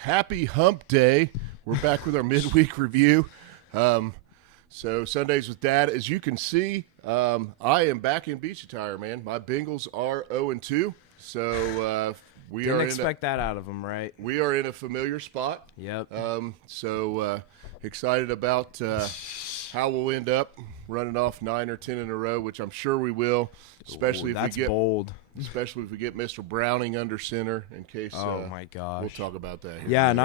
Happy Hump Day. We're back with our midweek review. So Sundays with Dad. As you can see, I am back in beach attire, man. My Bengals are 0-2. So we Didn't are expect that out of them, right? we are in a familiar spot. Yep. So excited about how we'll end up running off 9 or 10 in a row, which I'm sure we will, especially if we That's get bold. especially if we get Mr. Browning under center in case Oh my gosh. we'll talk about that here. Yeah, and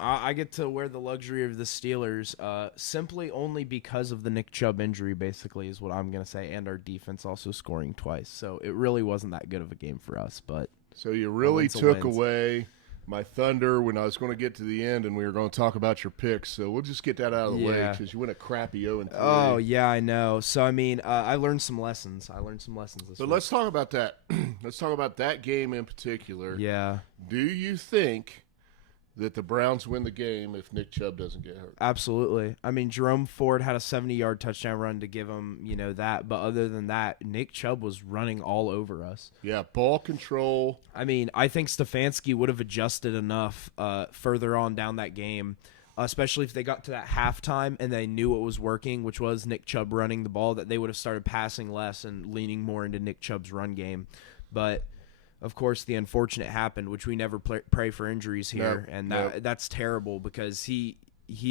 I get to wear the luxury of the Steelers simply only because of the Nick Chubb injury, basically, is what I'm going to say, and our defense also scoring twice. So it really wasn't that good of a game for us. But So you really wins are took wins. away my thunder when I was going to get to the end and we were going to talk about your picks. So we'll just get that out of the way Yeah. because you went a crappy 0-3. oh, yeah, I know. So, I mean, I learned some lessons. this But week. let's talk about that. Let's talk about that game in particular. Yeah, Do you think that the Browns win the game if Nick Chubb doesn't get hurt? absolutely. I mean, Jerome Ford had a 70-yard touchdown run to give him, that. But other than that, Nick Chubb was running all over us. Yeah, ball control. I mean, I think Stefanski would have adjusted enough further on down that game, especially if they got to that halftime and they knew it was working, which was Nick Chubb running the ball, that they would have started passing less and leaning more into Nick Chubb's run game. But, of course, the unfortunate happened, which we never pray for injuries here, and that's terrible because he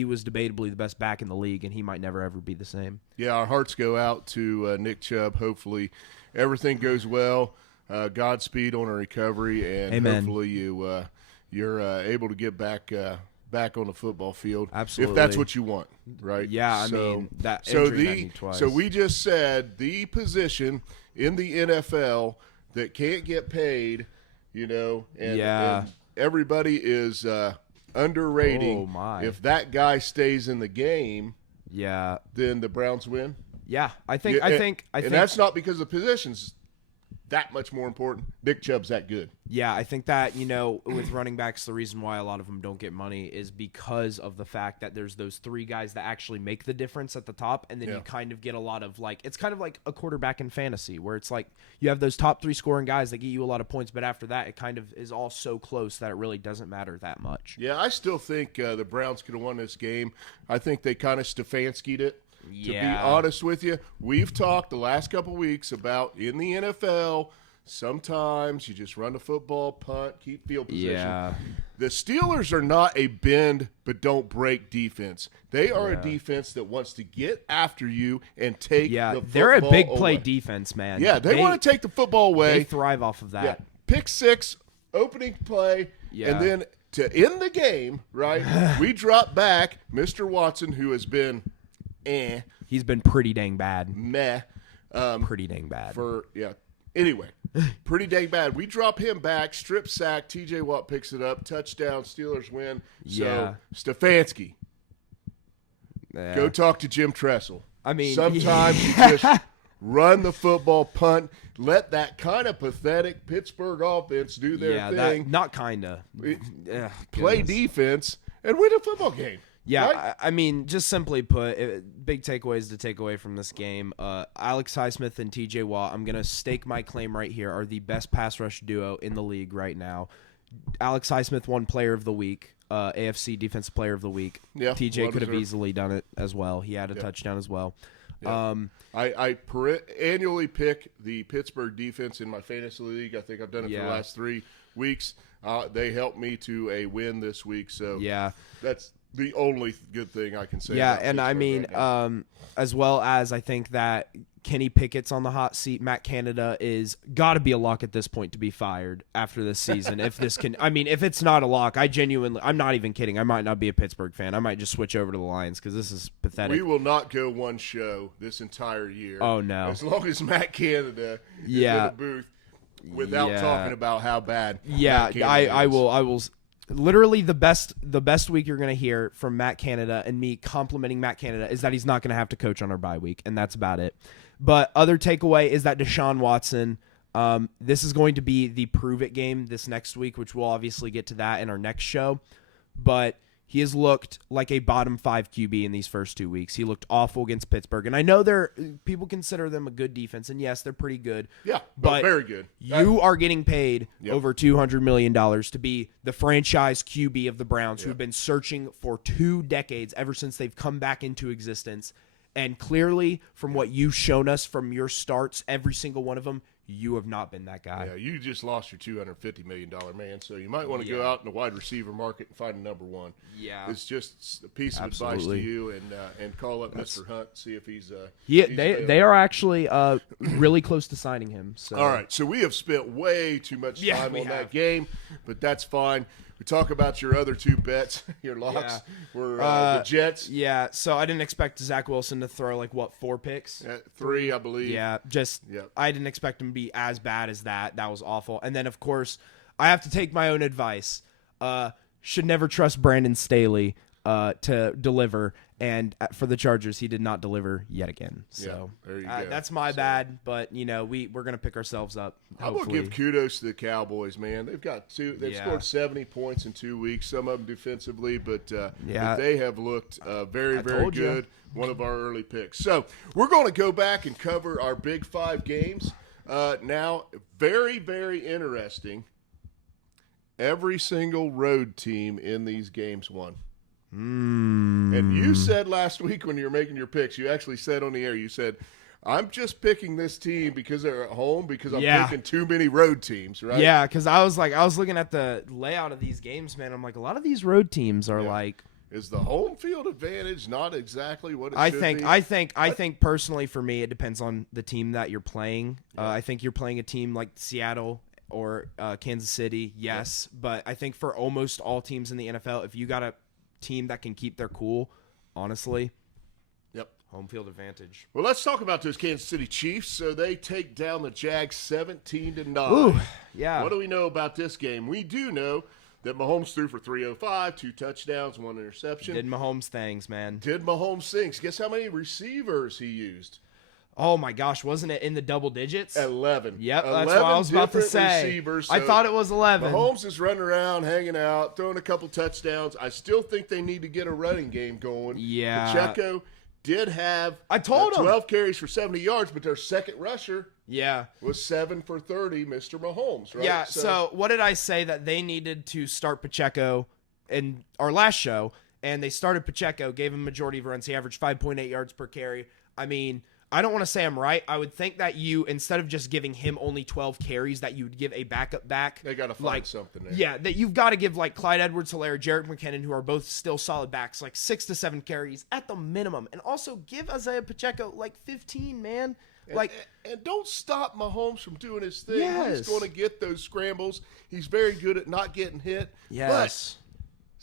was debatably the best back in the league, and he might never, ever be the same. Yeah, our hearts go out to Nick Chubb. Hopefully everything goes well. Godspeed on a recovery, and Amen. hopefully you're able to get back on the football field. Absolutely. If that's what you want, right? Yeah, I mean, that injury had me twice. So we just said the position in the NFL that can't get paid, and, Yeah. and everybody is underrating. Oh, my. If that guy stays in the game, Yeah. then the Browns win. Yeah, I think And that's not because the position's that much more important. Nick Chubb's that good. Yeah, I think that, with running backs, the reason why a lot of them don't get money is because of the fact that there's those three guys that actually make the difference at the top, and then Yeah. you kind of get a lot of, it's kind of like a quarterback in fantasy, where it's like you have those top three scoring guys that get you a lot of points, but after that, it kind of is all so close that it really doesn't matter that much. Yeah, I still think the Browns could have won this game. I think they kind of Stefanski'd it. To be Yeah. honest with you, we've talked the last couple weeks about in the NFL, sometimes you just run the football, punt, keep field position. Yeah. The Steelers are not a bend but don't break defense. They are a defense that wants to get after you and take the football they're a big play away. defense, man. Yeah, they want to take the football away. They thrive off of that. Yeah, pick six, opening play, Yeah. and then to end the game, right, we drop back Mr. Watson, who has been He's been pretty dang bad. meh. Pretty dang bad. Anyway, pretty dang bad. We drop him back, strip sack, TJ Watt picks it up, touchdown, Steelers win. Yeah. So, Stefanski, Yeah. go talk to Jim Tressel. I mean, sometimes you just run the football, punt, let that kind of pathetic Pittsburgh offense do their thing. Not kinda. Play Goodness. defense and win a football game. Yeah, right? I mean, just simply put, big takeaways to take away from this game. Alex Highsmith and TJ Watt, I'm going to stake my claim right here, are the best pass rush duo in the league right now. Alex Highsmith won Player of the Week, AFC Defensive Player of the Week. Yeah, TJ well could have deserved. easily done it as well. He had a touchdown as well. Yeah. I annually pick the Pittsburgh defense in my fantasy league. I think I've done it for the last 3 weeks. They helped me to a win this week, so Yeah. that's the only good thing I can say. Yeah, about and I Pittsburgh mean, right now. as well as I think that Kenny Pickett's on the hot seat. Matt Canada is got to be a lock at this point to be fired after this season. If it's not a lock, I'm not even kidding. I might not be a Pittsburgh fan. I might just switch over to the Lions because this is pathetic. We will not go one show this entire year. Oh, no. As long as Matt Canada is in the booth without talking about how bad. Yeah, Matt Canada I is. will. Literally, the best week you're going to hear from Matt Canada and me complimenting Matt Canada is that he's not going to have to coach on our bye week, and that's about it. But other takeaway is that Deshaun Watson, this is going to be the prove it game this next week, which we'll obviously get to that in our next show. But he has looked like a bottom 5 QB in these first 2 weeks. He looked awful against Pittsburgh. And I know people consider them a good defense, and yes, they're pretty good. Yeah, but very good. You are getting paid over $200 million to be the franchise QB of the Browns, who have been searching for 2 decades ever since they've come back into existence. And clearly, from what you've shown us from your starts, every single one of them, you have not been that guy. Yeah, you just lost your $250 million man, so you might want to go out in the wide receiver market and find a number one. Yeah. It's just a piece of advice to you, and call up Mr. Hunt, see if he's they are actually really close to signing him. So. All right, so we have spent way too much time on that game, but that's fine. We talk about your other 2 bets. Your locks were the Jets. Yeah, so I didn't expect Zach Wilson to throw 4 picks? 3, I believe. Yeah, I didn't expect him to be as bad as that. That was awful. And then, of course, I have to take my own advice. Should never trust Brandon Staley to deliver. And for the Chargers, he did not deliver yet again. So there you go. that's my bad. But we're gonna pick ourselves up. I'm gonna give kudos to the Cowboys, man. They've got They've scored 70 points in 2 weeks. Some of them defensively, but they have looked very, very good. One of our early picks. So we're going to go back and cover our Big 5 games. Now, very, very interesting. Every single road team in these games won. And you said last week when you were making your picks, you actually said on the air, you said, I'm just picking this team because they're at home because I'm picking too many road teams, right? Yeah, because I was looking at the layout of these games, man. I'm like, a lot of these road teams are like. Is the home field advantage not exactly what it should be? I think personally for me, it depends on the team that you're playing. I think you're playing a team like Seattle or Kansas City, yes. But I think for almost all teams in the NFL, if you got a team that can keep their cool, honestly, home field advantage. Well, let's talk about those Kansas City Chiefs. So they take down the Jags 17-9. Ooh, yeah. What do we know about this game? We do know that Mahomes threw for 305, 2 touchdowns, 1 interception. Did Mahomes things, man. Did Mahomes things. Guess how many receivers he used? Oh, my gosh. Wasn't it in the double digits? 11. Yep, 11 that's what I was about to say. Receivers, I thought it was 11. Mahomes is running around, hanging out, throwing a couple touchdowns. I still think they need to get a running game going. Yeah. Pacheco did have 12 carries for 70 yards, but their second rusher was 7 for 30, Mr. Mahomes, right? Yeah, so what did I say that they needed to start Pacheco in our last show, and they started Pacheco, gave him majority of runs. He averaged 5.8 yards per carry. I mean, I don't want to say I'm right. I would think that you, instead of just giving him only 12 carries, that you would give a backup back. They got to find something there. Yeah, that you've got to give Clyde Edwards-Helaire, Jerick McKinnon, who are both still solid backs, 6 to 7 carries at the minimum. And also give Isaiah Pacheco 15, man. And don't stop Mahomes from doing his thing. Yes. He's going to get those scrambles. He's very good at not getting hit. Yes. But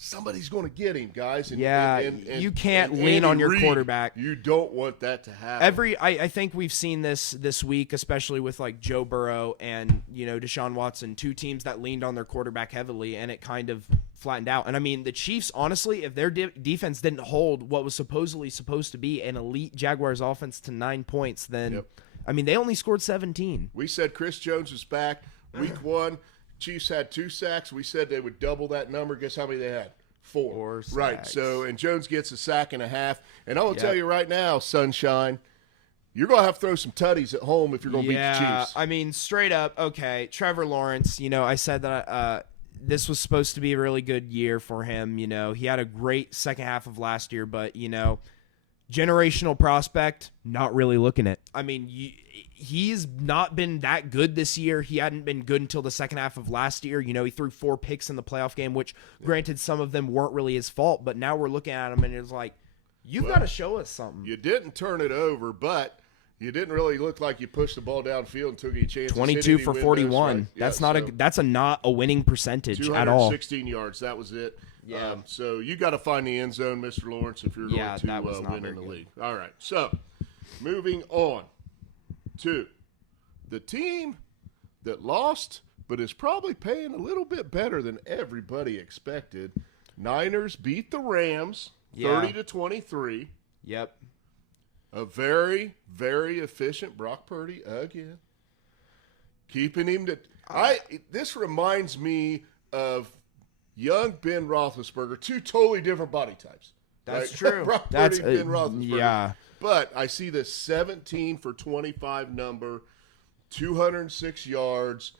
somebody's going to get him, guys. And you can't lean on your quarterback. You don't want that to happen. I think we've seen this week, especially with Joe Burrow and Deshaun Watson, 2 teams that leaned on their quarterback heavily, and it kind of flattened out. And I mean, the Chiefs, honestly, if their defense didn't hold what was supposed to be an elite Jaguars offense to 9 points, then I mean, they only scored 17. We said Chris Jones was back week 1. Chiefs had 2 sacks. We said they would double that number. Guess how many they had? 4 sacks. Right. So, and Jones gets a sack and a half. And I will tell you right now, Sunshine, you're going to have to throw some tutties at home if you're going to beat the Chiefs. I mean, straight up, okay, Trevor Lawrence, I said that this was supposed to be a really good year for him. He had a great second half of last year, but, generational prospect, not really looking it. I mean, he's not been that good this year. He hadn't been good until the second half of last year. He threw 4 picks in the playoff game, which, granted, some of them weren't really his fault, but now we're looking at him and it's like, you've got to show us something. You didn't turn it over, but you didn't really look like you pushed the ball downfield and took any chances. 22 for 41. Right? That's not a winning percentage at all. 216 yards. That was it. Yeah. So you got to find the end zone, Mr. Lawrence, if you're going to win in the league. All right. So moving on to the team that lost, but is probably paying a little bit better than everybody expected. Niners beat the Rams 30-23. Yep. A very, very efficient Brock Purdy again. Keeping him to this reminds me of young Ben Roethlisberger, two totally different body types. That's right? true. Brock That's Purdy, Ben Roethlisberger. yeah. But I see the 17 for 25 number, 206 yards,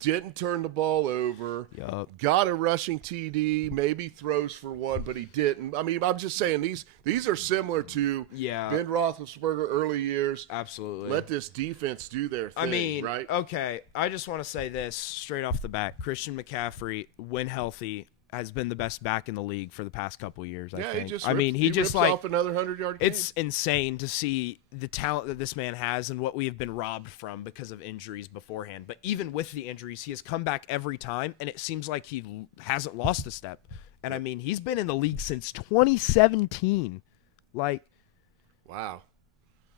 didn't turn the ball over, Yup. got a rushing TD, maybe throws for one, but he didn't. I mean, I'm just saying these are similar to Yeah. Ben Roethlisberger early years. Absolutely. Let this defense do their thing, I mean, right? okay, I just want to say this straight off the bat. Christian McCaffrey, when healthy, has been the best back in the league for the past couple years, I think. He rips off another 100-yard game. It's insane to see the talent that this man has and what we have been robbed from because of injuries beforehand. But even with the injuries, he has come back every time, and it seems like he hasn't lost a step. And, I mean, he's been in the league since 2017. Like, wow.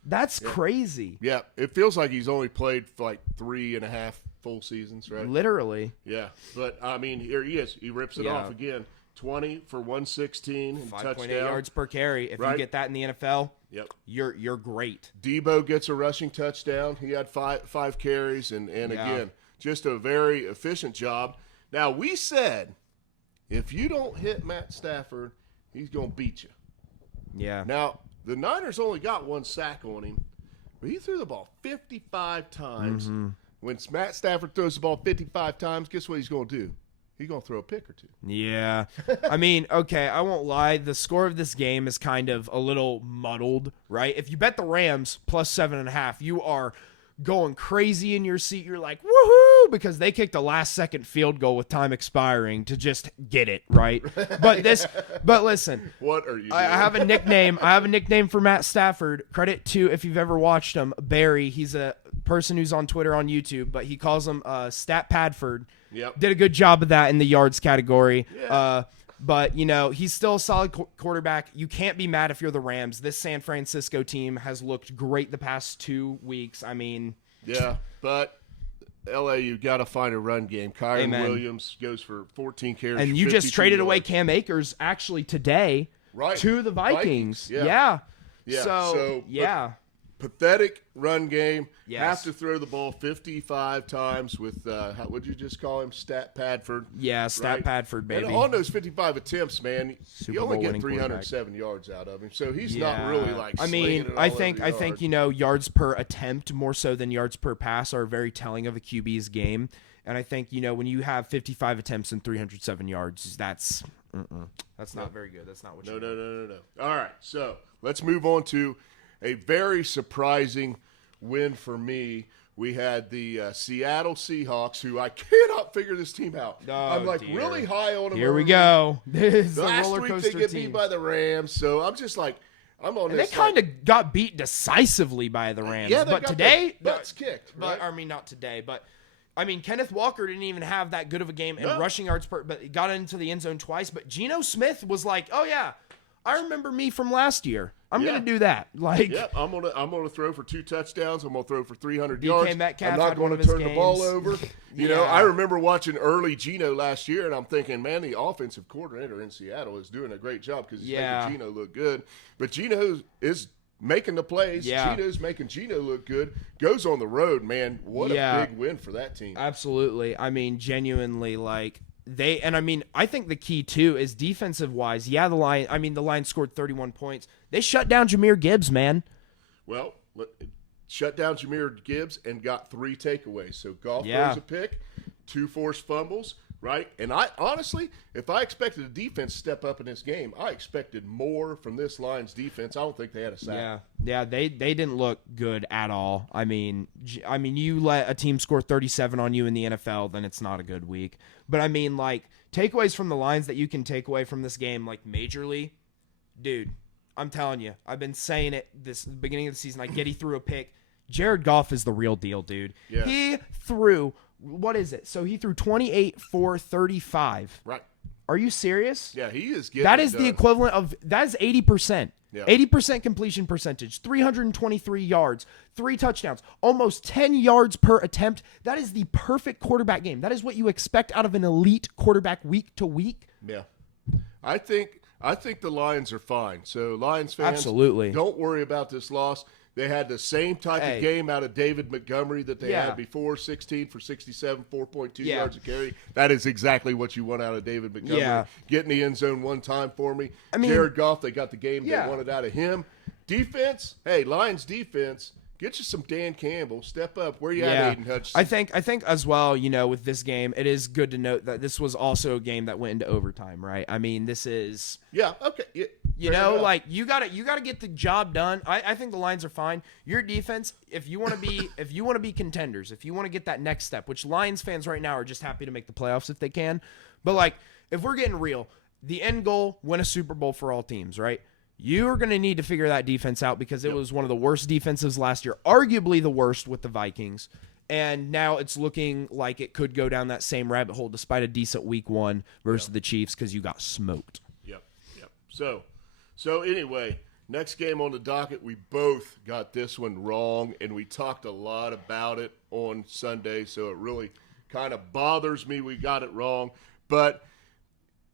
That's crazy. Yeah, it feels like he's only played for like 3.5 full seasons, right? Literally. Yeah, but I mean, here he is. He rips it off again. 20 for 116 and 5.8 touchdown. yards per carry. If you get that in the NFL, yep, you're great. Debo gets a rushing touchdown. He had five carries, and again, just a very efficient job. Now, we said if you don't hit Matt Stafford, he's going to beat you. Yeah. Now, the Niners only got 1 sack on him, but he threw the ball 55 times. Mm-hmm. When Matt Stafford throws the ball 55 times, guess what he's going to do? He's going to throw a pick or two. Yeah. I mean, okay, I won't lie. The score of this game is kind of a little muddled, right? If you bet the Rams plus 7.5, you are going crazy in your seat. You're like, woohoo, because they kicked a last-second field goal with time expiring to just get it, right? But listen. What are you doing? I have a nickname. I have a nickname for Matt Stafford. Credit to, if you've ever watched him, Barry. He's a person who's on Twitter, on YouTube, but he calls him Stat Padford. Yep. Did a good job of that in the yards category. Yeah. But, you know, he's still a solid quarterback. You can't be mad if you're the Rams. This San Francisco team has looked great the past 2 weeks. I mean. Yeah, but LA, you got to find a run game. Kyron Williams goes for 14 carries. And you just traded away Cam Akers actually today to the Vikings. Yeah. So, yeah. Pathetic run game. Yes. Have to throw the ball 55 times with, what would you just call him? Stat Padford. Yeah, Stat Padford, baby. And on those 55 attempts, man, you only get 307 quarterback. yards out of him. So he's not really like I mean, I think, you know, yards per attempt more so than yards per pass are very telling of a QB's game. And I think, you know, when you have 55 attempts and 307 yards, that's not very good. That's not what you No. All right, so let's move on to a very surprising win for me. We had the Seattle Seahawks, who I cannot figure this team out. I'm like really high on them. Here we go. This is Last a roller week coaster they get team. beat by the Rams, so I'm just like, I'm on And this. they kind of got beat decisively by the Rams. Yeah, but today, butts kicked. Right? But I mean, not today. But I mean, Kenneth Walker didn't even have that good of a game in rushing yards per, but he got into the end zone twice. But Geno Smith was like, "Oh yeah, I remember me from last year. I'm gonna do that." Like, I'm gonna throw for 2 touchdowns. I'm gonna throw for 300 yards. Metcalf I'm not had one going of to his turn the ball games. over. You know, I remember watching early Geno last year, and I'm thinking, man, the offensive coordinator in Seattle is doing a great job because he's making Geno look good. But Geno is making the plays. Geno's making Geno look good. Goes on the road, man. What a big win for that team. Absolutely. I mean, genuinely, like. I think the key too is defensive wise. Yeah, the Lions scored 31 points. They shut down Jahmyr Gibbs, man. Well, shut down Jahmyr Gibbs and got 3 takeaways. So Goff throws a pick, 2 forced fumbles, right? And I honestly, if I expected the defense to step up in this game, I expected more from this Lions defense. I don't think they had a sack. Yeah, they didn't look good at all. I mean, you let a team score 37 on you in the NFL, then it's not a good week. But I mean, like, takeaways from the Lions that you can take away from this game, like majorly, dude, I'm telling you, I've been saying it this beginning of the season. I get he threw a pick. Jared Goff is the real deal, dude. Yeah. He threw, what is it? So he threw 28 for 35. Right. Are you serious? Yeah, he is getting That is the equivalent of, that is 80%. Yeah. 80% completion percentage, 323 yards, 3 touchdowns, almost 10 yards per attempt. That is the perfect quarterback game. That is what you expect out of an elite quarterback week to week. Yeah. I think the Lions are fine. So Lions fans, Absolutely. don't worry about this loss. They had the same type of game out of David Montgomery that they had before, 16 for 67, 4.2 yards a carry. That is exactly what you want out of David Montgomery. Get in the end zone one time for me. I mean, Jared Goff, they got the game they wanted out of him. Defense, hey, Lions defense, get you some Dan Campbell. Step up. Where you at, Aiden Hutchinson? I think as well, with this game, it is good to note that this was also a game that went into overtime, right? I mean, this is okay. You gotta get the job done. I think the Lions are fine. Your defense, if you want to be contenders, if you want to get that next step, which Lions fans right now are just happy to make the playoffs if they can. But if we're getting real, the end goal, win a Super Bowl for all teams, right? You're going to need to figure that defense out because it was one of the worst defenses last year, arguably the worst with the Vikings. And now it's looking like it could go down that same rabbit hole despite a decent week 1 versus the Chiefs because you got smoked. Yep. So anyway, next game on the docket, we both got this one wrong, and we talked a lot about it on Sunday, so it really kind of bothers me we got it wrong. But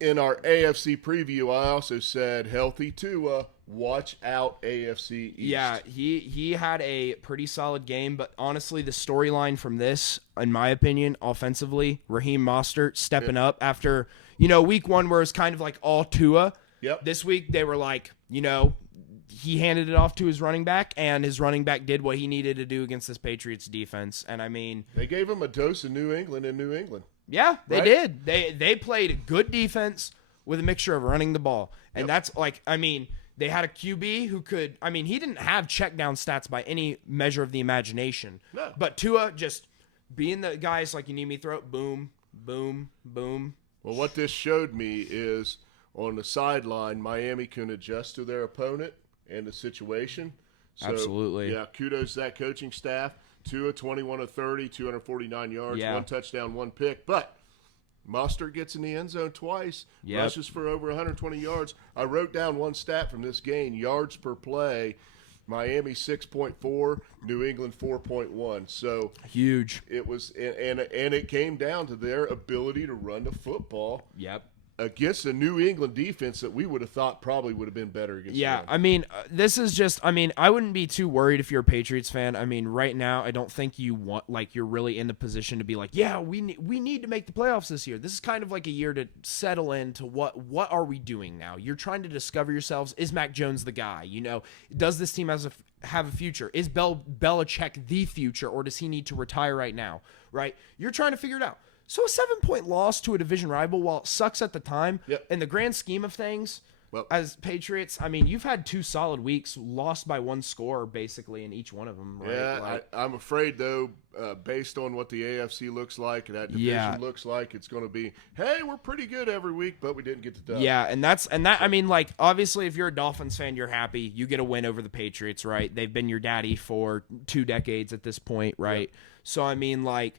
in our AFC preview, I also said healthy Tua, watch out AFC East. Yeah, he had a pretty solid game, but honestly, the storyline from this, in my opinion, offensively, Raheem Mostert stepping up after, week 1 where it's kind of like all Tua. Yep. This week they were like, he handed it off to his running back, and his running back did what he needed to do against this Patriots defense. And I mean, they gave him a dose of New England in New England. Yeah, they did. They played good defense with a mixture of running the ball. And that's they had a QB who could, he didn't have check down stats by any measure of the imagination. No. But Tua just being the guys like you need me throw it, boom, boom, boom. Well, what this showed me is on the sideline, Miami can adjust to their opponent and the situation. So, absolutely. Yeah, kudos to that coaching staff. Tua, 21 of 30, 249 yards, 1 touchdown, 1 pick. But Mostert gets in the end zone twice, rushes for over 120 yards. I wrote down one stat from this game, yards per play. Miami 6.4, New England 4.1. So huge. It was, and it came down to their ability to run the football. Yep. Against a New England defense that we would have thought probably would have been better against. them. This is just. I wouldn't be too worried if you're a Patriots fan. Right now, I don't think you want you're really in the position to be like, yeah, we need to make the playoffs this year. This is kind of like a year to settle into what are we doing now? You're trying to discover yourselves. Is Mac Jones the guy? Does this team have a future? Is Belichick the future, or does he need to retire right now? Right? You're trying to figure it out. So a 7-point loss to a division rival, while it sucks at the time, in the grand scheme of things, as Patriots, you've had 2 solid weeks, lost by 1 score basically in each one of them. Right? Yeah, I'm afraid though, based on what the AFC looks like and that division looks like, it's going to be, hey, we're pretty good every week, but we didn't get the dub. Yeah, and that. Obviously, if you're a Dolphins fan, you're happy. You get a win over the Patriots, right? They've been your daddy for 2 decades at this point, right? Yep. So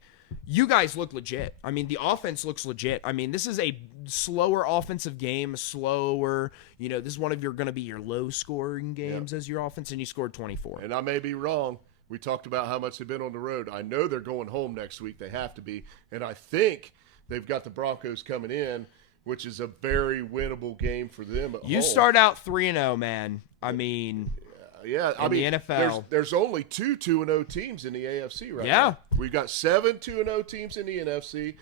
you guys look legit. The offense looks legit. This is a slower offensive game, slower. This is one of going to be your low-scoring games as your offense, and you scored 24. And I may be wrong. We talked about how much they've been on the road. I know they're going home next week. They have to be. And I think they've got the Broncos coming in, which is a very winnable game for them at home. You start out 3-0, man. Yeah, the NFL. There's only 2 2-0 teams in the AFC right now. We've got 7 2-0 teams in the NFC,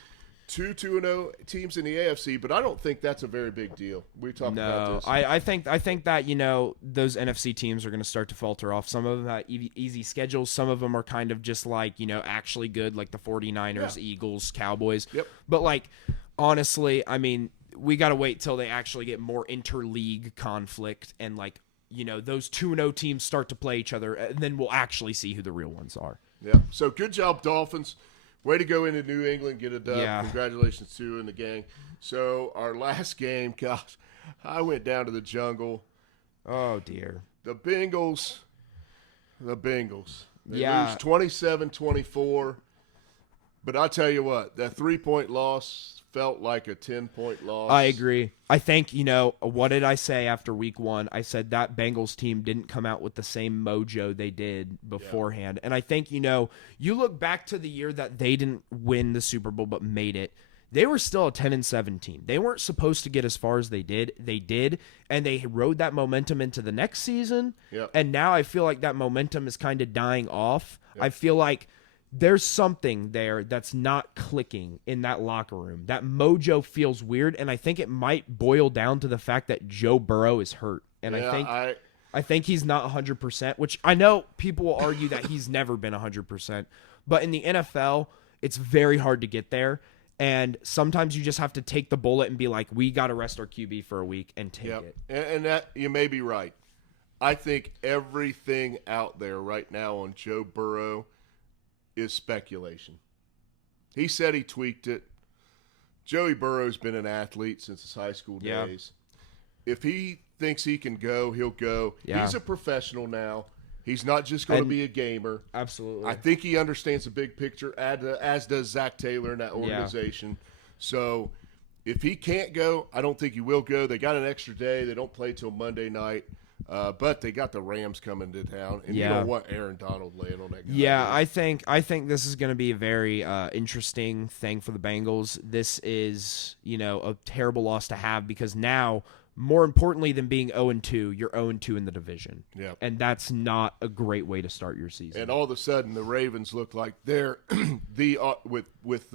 2 2-0 teams in the AFC, but I don't think that's a very big deal. We talked about this. I think that those NFC teams are going to start to falter off. Some of them have easy schedules. Some of them are kind of just actually good, like the 49ers, Eagles, Cowboys. Yep. But honestly, we got to wait till they actually get more interleague conflict and those 2-0 teams start to play each other, and then we'll actually see who the real ones are. Yeah. So good job, Dolphins. Way to go into New England, get a dub. Yeah. Congratulations to you and the gang. So our last game, gosh, I went down to the jungle. Oh, dear. The Bengals. They lose 27-24. But I'll tell you what, that 3-point loss felt like a 10-point loss. I agree. I think, what did I say after week 1? I said that Bengals team didn't come out with the same mojo they did beforehand. Yeah. And I think, you look back to the year that they didn't win the Super Bowl but made it. they were still a 10-7 team. They weren't supposed to get as far as they did. They did, and they rode that momentum into the next season. Yep. And now I feel like that momentum is kind of dying off. Yep. I feel like there's something there that's not clicking in that locker room. That mojo feels weird, and I think it might boil down to the fact that Joe Burrow is hurt. And I think he's not 100%, which I know people will argue that he's never been 100%. But in the NFL, it's very hard to get there. And sometimes you just have to take the bullet and be like, we got to rest our QB for a week and take it. And that you may be right. I think everything out there right now on Joe Burrow is speculation. He said he tweaked it. Joey Burrow's been an athlete since his high school days. If he thinks he can go, he'll go. Yeah. He's a professional now. He's not just going to be a gamer. Absolutely. I think he understands the big picture, as does Zach Taylor in that organization. Yeah. So if he can't go, I don't think he will go. They got an extra day. They don't play till Monday night. But they got the Rams coming to town, and you don't want Aaron Donald laying on that guy. Yeah, I think this is going to be a very interesting thing for the Bengals. This is, a terrible loss to have because now, more importantly than being 0-2, you're 0-2 in the division. Yeah. And that's not a great way to start your season. And all of a sudden, the Ravens look like they're with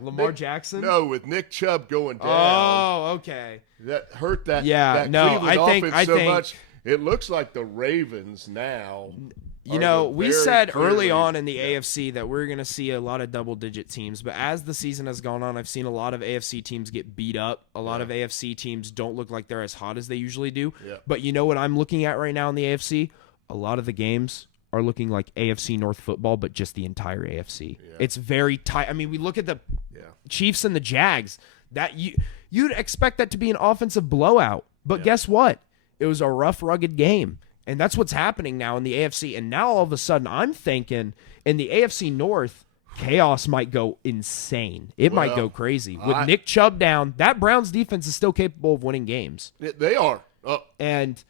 Lamar Jackson? No, with Nick Chubb going down. Oh, okay. That hurt that Cleveland offense so much. It looks like the Ravens now. We said early on in the AFC that we're going to see a lot of double-digit teams, but as the season has gone on, I've seen a lot of AFC teams get beat up. A lot of AFC teams don't look like they're as hot as they usually do. Yeah. But you know what I'm looking at right now in the AFC? A lot of the games are looking like AFC North football, but just the entire AFC. Yeah. It's very tight. I mean, we look at the Chiefs and the Jags. That you'd expect that to be an offensive blowout, but guess what? It was a rough, rugged game. And that's what's happening now in the AFC. And now all of a sudden, I'm thinking in the AFC North, chaos might go insane. It might go crazy. With Nick Chubb down, that Browns defense is still capable of winning games. They are. And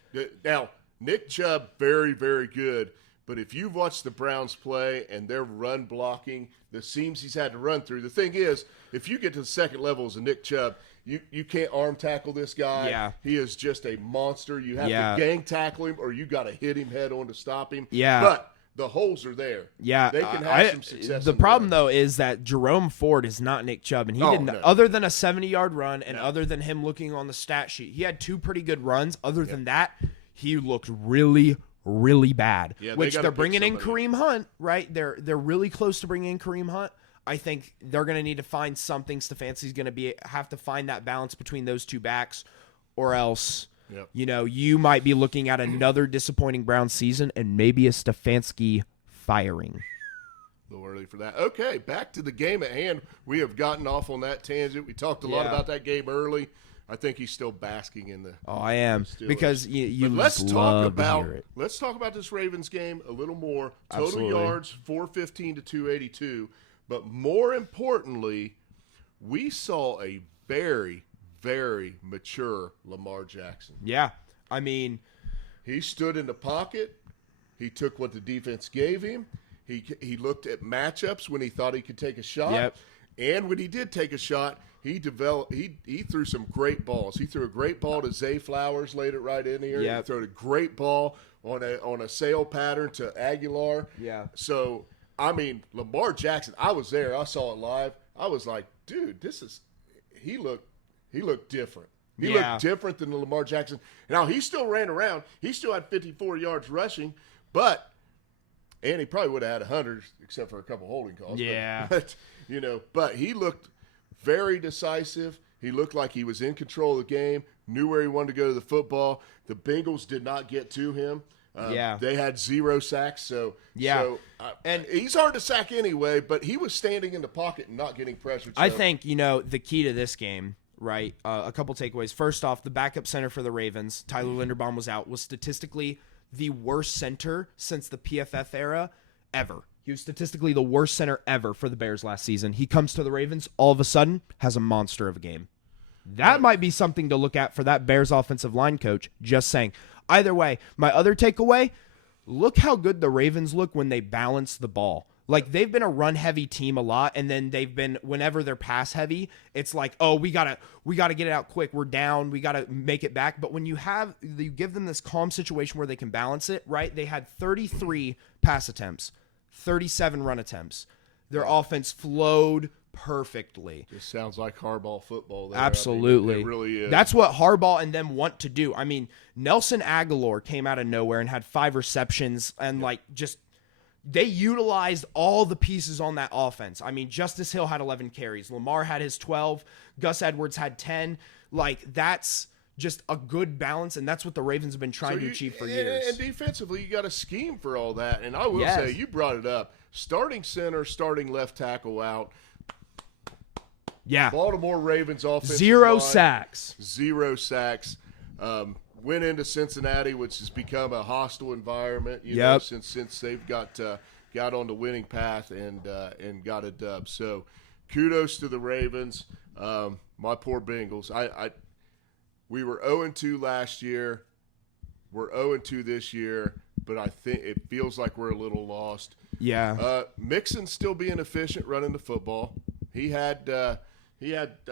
now, Nick Chubb, very, very good. But if you've watched the Browns play and their run blocking, the seams he's had to run through, the thing is, if you get to the second level as a Nick Chubb, you can't arm tackle this guy. Yeah. He is just a monster. You have to gang tackle him or you got to hit him head on to stop him. Yeah. But the holes are there. Yeah. They can have some success. The problem, though, is that Jerome Ford is not Nick Chubb. And he didn't, other than a 70-yard run and other than him looking on the stat sheet, he had two pretty good runs. Other than that, he looked really, really bad. Yeah, which they're bringing in Kareem Hunt, right? They're really close to bringing in Kareem Hunt. I think they're going to need to find something. Stefanski's going to have to find that balance between those two backs, or else, you might be looking at another disappointing Browns season and maybe a Stefanski firing. A little early for that. Okay, back to the game at hand. We have gotten off on that tangent. We talked a lot about that game early. I think he's still basking in the. Oh, I am because you let's talk about let's talk about this Ravens game a little more. Total yards 415 to 282. But more importantly, we saw a very, very mature Lamar Jackson. Yeah. I mean, he stood in the pocket. He took what the defense gave him. He looked at matchups when he thought he could take a shot. Yep. And when he did take a shot, he threw some great balls. He threw a great ball to Zay Flowers, laid it right in here. Yep. He threw a great ball on a sail pattern to Aguilar. Yeah. So I mean, Lamar Jackson, I was there. I saw it live. I was like, dude, he looked different. He looked different than the Lamar Jackson. Now, he still ran around. He still had 54 yards rushing, and he probably would have had 100 except for a couple holding calls. Yeah. But he looked very decisive. He looked like he was in control of the game, knew where he wanted to go to the football. The Bengals did not get to him. They had 0 sacks, and he's hard to sack anyway, but he was standing in the pocket and not getting pressure. I think, the key to this game, right, a couple takeaways. First off, the backup center for the Ravens, Tyler Linderbaum was statistically the worst center since the PFF era ever. He was statistically the worst center ever for the Bears last season. He comes to the Ravens, all of a sudden, has a monster of a game. That might be something to look at for that Bears offensive line coach, just saying. Either way, my other takeaway, look how good the Ravens look when they balance the ball. Like, they've been a run-heavy team a lot, and then they've been, whenever they're pass-heavy, it's like, oh, we gotta get it out quick. We're down. We gotta make it back. But when you give them this calm situation where they can balance it, right? They had 33 pass attempts, 37 run attempts. Their offense flowed perfectly. Just sounds like Harbaugh football there. Absolutely. I mean, it really is. That's what Harbaugh and them want to do. I mean, Nelson Aguilar came out of nowhere and had 5 receptions and they utilized all the pieces on that offense. I mean, Justice Hill had 11 carries. Lamar had his 12. Gus Edwards had 10. Like, that's just a good balance, and that's what the Ravens have been trying to achieve for years. And defensively, you got a scheme for all that. And I will say, you brought it up. Starting center, starting left tackle out. Yeah. Baltimore Ravens offensive 0 line, sacks. 0 sacks. Went into Cincinnati, which has become a hostile environment, you know, since they've got on the winning path and got a dub. So, kudos to the Ravens. My poor Bengals. We were 0-2 last year. We're 0-2 this year, but I think it feels like we're a little lost. Yeah. Mixon's still being efficient running the football. He had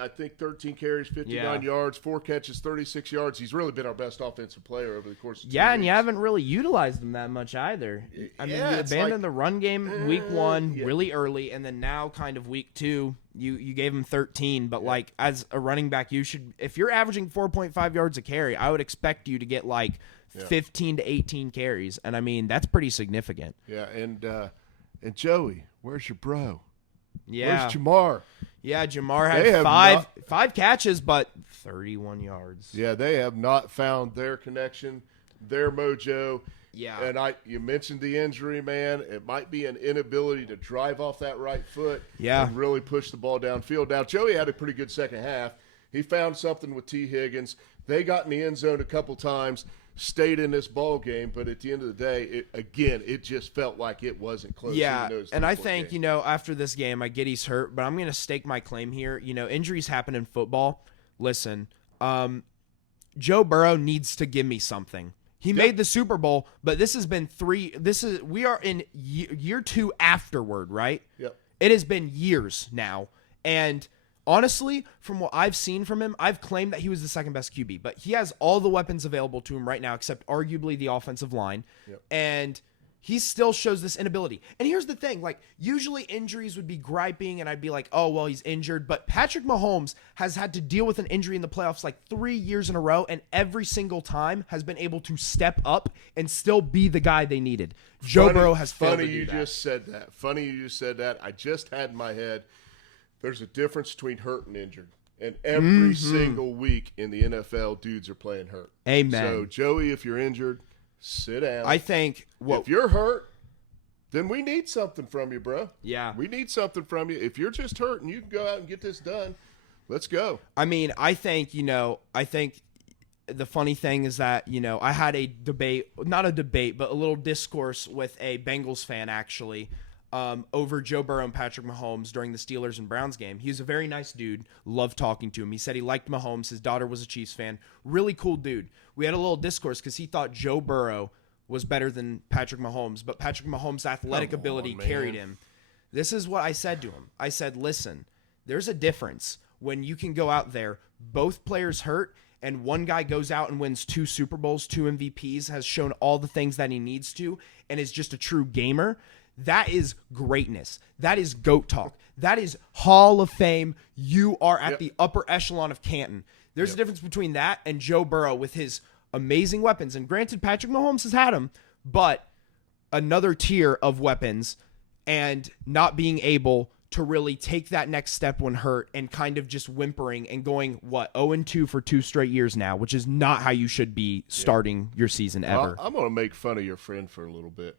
I think 13 carries, 59 yards, 4 catches, 36 yards. He's really been our best offensive player over the course of 2 and weeks. you haven't really utilized him that much either. I mean, you abandoned the run game week 1 really early, and then now kind of week 2, you gave him 13. But, like, as a running back, you should – if you're averaging 4.5 yards a carry, I would expect you to get, 15 to 18 carries. And, I mean, that's pretty significant. Yeah, and Joey, where's your bro? Yeah. Where's Jamar? Yeah, Jamar had five catches, but 31 yards. Yeah, they have not found their connection, their mojo. Yeah. And you mentioned the injury, man. It might be an inability to drive off that right foot and really push the ball downfield. Now, Joey had a pretty good second half. He found something with T. Higgins. They got in the end zone a couple times, stayed in this ball game, but at the end of the day, it just felt like it wasn't close. Yeah, and I think, after this game, I get he's hurt, but I'm going to stake my claim here. Injuries happen in football. Listen, Joe Burrow needs to give me something. He made the Super Bowl, but this has been we are in year 2 afterward, right? Yep. It has been years now, and honestly, from what I've seen from him, I've claimed that he was the second best QB, but he has all the weapons available to him right now, except arguably the offensive line. Yep. And he still shows this inability. And here's the thing, usually injuries would be griping and I'd be like, oh, well, he's injured. But Patrick Mahomes has had to deal with an injury in the playoffs 3 years in a row, and every single time has been able to step up and still be the guy they needed. Joe Burrow has failed to do that. Funny you just said that. I just had in my head, there's a difference between hurt and injured. And every single week in the NFL, dudes are playing hurt. Amen. So, Joey, if you're injured, sit down. I think if you're hurt, then we need something from you, bro. Yeah. We need something from you. If you're just hurt and you can go out and get this done, let's go. I mean, I think the funny thing is that, I had a debate, not a debate, but a little discourse with a Bengals fan, actually, over Joe Burrow and Patrick Mahomes during the Steelers and Browns game. He was a very nice dude. Loved talking to him. He said he liked Mahomes. His daughter was a Chiefs fan. Really cool dude. We had a little discourse because he thought Joe Burrow was better than Patrick Mahomes, but Patrick Mahomes' athletic ability carried him. This is what I said to him. I said, listen, there's a difference when you can go out there, both players hurt, and one guy goes out and wins 2 Super Bowls, 2 MVPs, has shown all the things that he needs to, and is just a true gamer. That is greatness. That is GOAT talk. That is Hall of Fame. You are at the upper echelon of Canton. There's a difference between that and Joe Burrow with his amazing weapons. And granted, Patrick Mahomes has had them, but another tier of weapons and not being able to really take that next step when hurt and kind of just whimpering and going, 0-2 for 2 straight years now, which is not how you should be starting your season ever. I'm going to make fun of your friend for a little bit.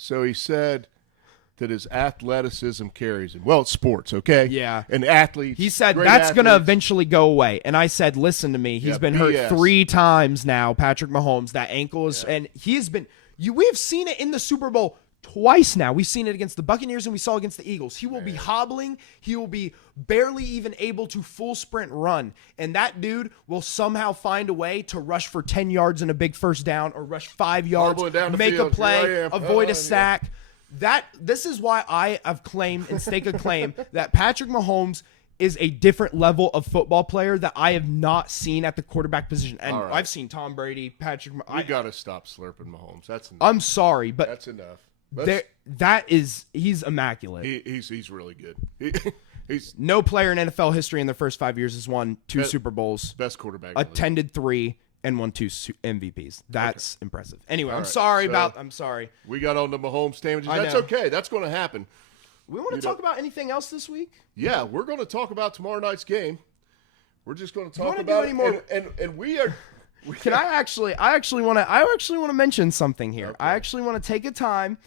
So he said that his athleticism carries him. Well, it's sports, okay? Yeah. And athletes. He said that's going to eventually go away. And I said, listen to me. He's been hurt 3 times now, Patrick Mahomes. That ankle is, and he has been, we have seen it in the Super Bowl twice now. We've seen it against the Buccaneers and we saw against the Eagles. He will be hobbling. He will be barely even able to full sprint run. And that dude will somehow find a way to rush for 10 yards and a big first down or rush 5 yards, make a play, avoid a sack. This is why I have claimed and stake a claim that Patrick Mahomes is a different level of football player that I have not seen at the quarterback position. And All right. I've seen Tom Brady, Patrick. You got to stop slurping Mahomes. That's enough. I'm sorry, but That's enough. he's immaculate. He's really good. He's No player in NFL history in their first 5 years has won 2 Super Bowls, best quarterback. in the league. attended 3, and won 2 MVPs. That's impressive. Anyway, I'm right, sorry so- I'm sorry. We got on the Mahomes tangents. I That's know. okay. That's going to happen. We want to talk about anything else this week? Yeah, we're going to talk about tomorrow night's game. We're just going to talk wanna do about any it, more- and we are. Can I actually want to mention something here. I actually want to take a time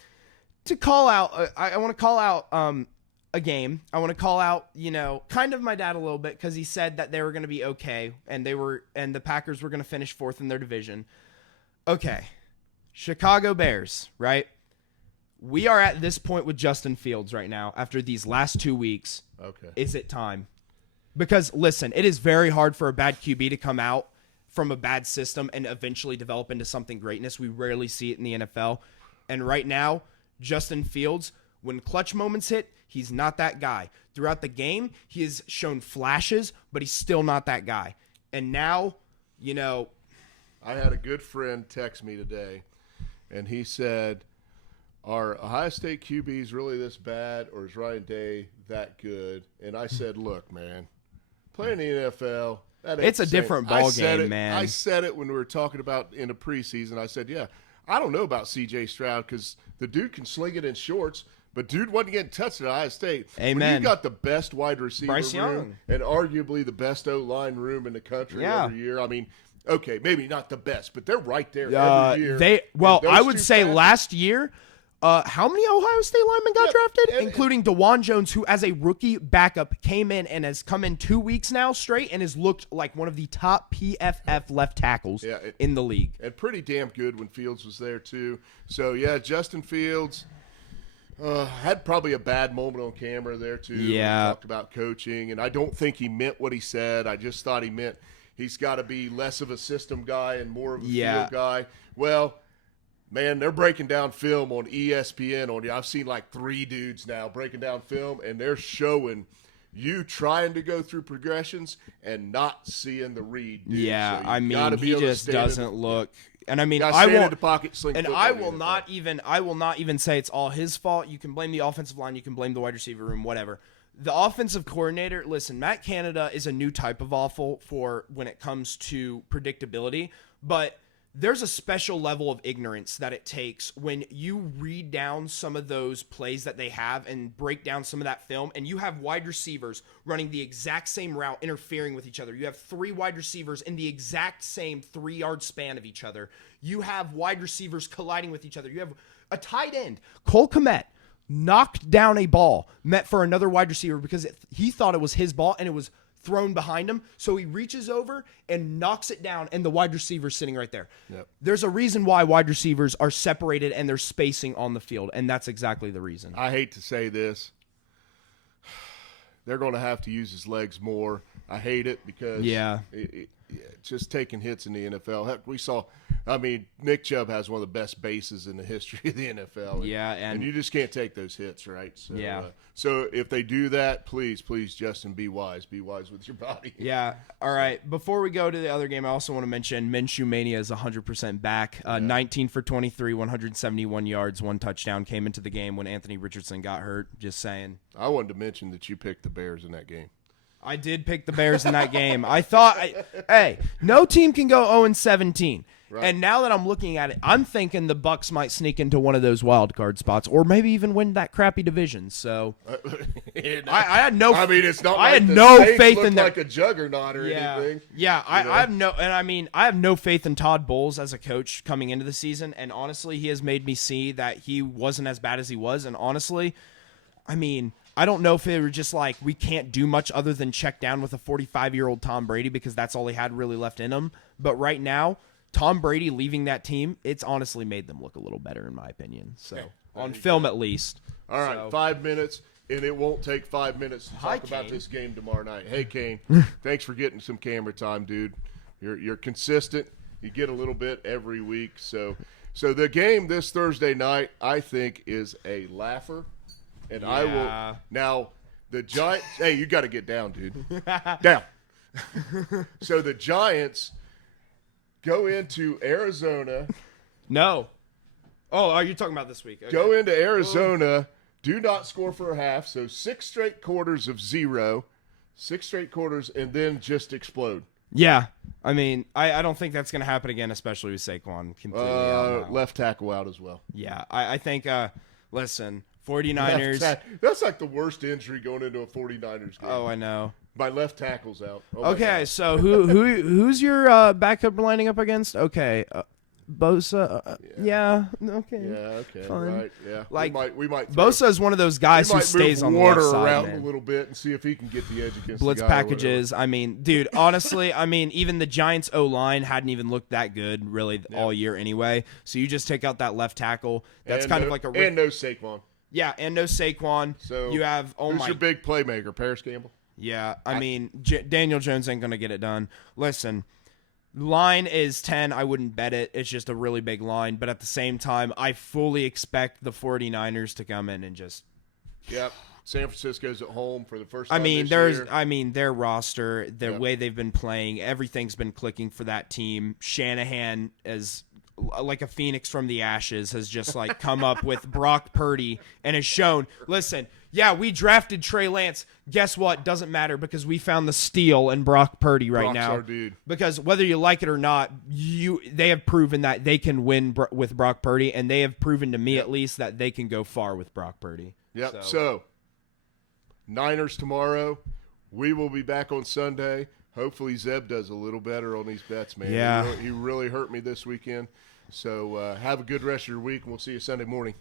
to call out. I want to call out a game. I want to call out, kind of my dad a little bit because he said that they were going to be okay and the Packers were going to finish 4th in their division. Okay, Chicago Bears, right? We are at this point with Justin Fields right now after these last 2 weeks. Okay. Is it time? Because listen, it is very hard for a bad QB to come out from a bad system and eventually develop into something greatness. We rarely see it in the NFL. And right now, Justin Fields, when clutch moments hit, he's not that guy. Throughout the game, he has shown flashes, but he's still not that guy. And now, I had a good friend text me today, and he said, "Are Ohio State QBs really this bad, or is Ryan Day that good?" And I said, "Look, man, playing in the NFL, that ain't It's a the same." different I ball said game, it- man. I said it when we were talking about in the preseason. I said, "Yeah, I don't know about C.J. Stroud because the dude can sling it in shorts." But dude wasn't getting touched at Ohio State. When Amen. you got the best wide receiver Bryce room Young. and arguably the best O-line room in the country Yeah. every year, I mean, okay, maybe not the best, but they're right there every year. I And would those say two passes- last year, how many Ohio State linemen got Yeah, drafted? and- Including DeJuan Jones, who as a rookie backup came in and has come in 2 weeks now straight and has looked like one of the top PFF left tackles Yeah, in the league. and pretty damn good when Fields was there too. So yeah, Justin Fields had probably a bad moment on camera there too. when he Yeah. talked about coaching, and I don't think he meant what he said. I just thought he meant he's got to be less of a system guy and more of a Yeah. field guy. Well, man, they're breaking down film on ESPN. I've seen like 3 dudes now breaking down film, and they're showing you trying to go through progressions and not seeing the read. Dude. Yeah, So you I mean, gotta be he able to just stand in doesn't look. And I mean, Gotta I stand in won't. the pocket, sling And football I in the will NFL. not even say it's all his fault. You can blame the offensive line, you can blame the wide receiver room, whatever. The offensive coordinator, listen, Matt Canada is a new type of awful for when it comes to predictability, but there's a special level of ignorance that it takes when you read down some of those plays that they have and break down some of that film, and you have wide receivers running the exact same route, interfering with each other. You have 3 wide receivers in the exact same 3-yard span of each other. You have wide receivers colliding with each other. You have a tight end, Cole Kmet, knocked down a ball meant for another wide receiver because he thought it was his ball and it was thrown behind him. So he reaches over and knocks it down, and the wide receiver's sitting right there. Yep. There's a reason why wide receivers are separated and they're spacing on the field, and that's exactly the reason. I hate to say this. They're going to have to use his legs more. I hate it because just taking hits in the NFL. Heck, we saw, Nick Chubb has one of the best bases in the history of the NFL. Yeah, and you just can't take those hits, right? So, Yeah. So if they do that, please, Justin, be wise. Be wise with your body. Yeah. All right. Before we go to the other game, I also want to mention Minshew Mania is 100% back. 19 for 23, 171 yards, 1 touchdown. Came into the game when Anthony Richardson got hurt. Just saying. I wanted to mention that you picked the Bears in that game. I did pick the Bears in that game. I thought, hey, no team can go 0-17. Right. And now that I'm looking at it, I'm thinking the Bucks might sneak into one of those wild card spots, or maybe even win that crappy division. So I had no. It's not. I like had the no Saints faith look in their. like a juggernaut or anything. Yeah, I you know? have no, and I have no faith in Todd Bowles as a coach coming into the season. And honestly, he has made me see that he wasn't as bad as he was. And honestly, I don't know if they were just like, we can't do much other than check down with a 45-year-old Tom Brady because that's all he had really left in him. But right now, Tom Brady leaving that team, it's honestly made them look a little better in my opinion. So on film at least. All right, So- 5 minutes, and it won't take 5 minutes to Hi, talk about Kane. this game tomorrow night. Hey, Kane, thanks for getting some camera time, dude. You're consistent. You get a little bit every week. So So the game this Thursday night, I think, is a laugher. And I Yeah. will now the Giants. Hey, you got to get down, dude. Down. So the Giants go into Arizona. No. Oh, are you talking about this week? Okay. Go into Arizona. Do not score for a half. So 6 straight quarters of 0. 6 straight quarters, and then just explode. Yeah. I mean, I don't think that's going to happen again, especially with Saquon completely out now. Left tackle out as well. Yeah. I think, listen, 49ers. That's like the worst injury going into a 49ers game. Oh, I know. My left tackle's out. Oh Okay, so who's your backup lining up against? Okay, Bosa. Yeah. Okay. Yeah. Okay. Fine. Right. Yeah. Like, we might. Bosa is one of those guys we who might stays move on the Warner left side, around man. a little bit and see if he can get the edge against Blitz the guy or packages. I mean, dude, honestly, I mean, even the Giants O-line hadn't even looked that good really all year anyway. So you just take out that left tackle. That's And kind no, of like a and no Saquon. yeah, and no Saquon. So you have who's your big playmaker? Paris Campbell. Yeah, I mean, Daniel Jones ain't going to get it done. Listen, line is 10. I wouldn't bet it. It's just a really big line. But at the same time, I fully expect the 49ers to come in and just... Yep. San Francisco's at home for the first I time mean, this year. their roster, the Yep. way they've been playing, everything's been clicking for that team. Shanahan is like a phoenix from the ashes, has just like come up with Brock Purdy and has shown, listen, yeah, we drafted Trey Lance. Guess what? Doesn't matter because we found the steal in Brock Purdy right Brock's now. our dude. Because whether you like it or not, they have proven that they can win with Brock Purdy, and they have proven to me at least that they can go far with Brock Purdy. Yep. So Niners tomorrow. We will be back on Sunday. Hopefully Zeb does a little better on these bets, man. Yeah. He really hurt me this weekend. So have a good rest of your week, and we'll see you Sunday morning.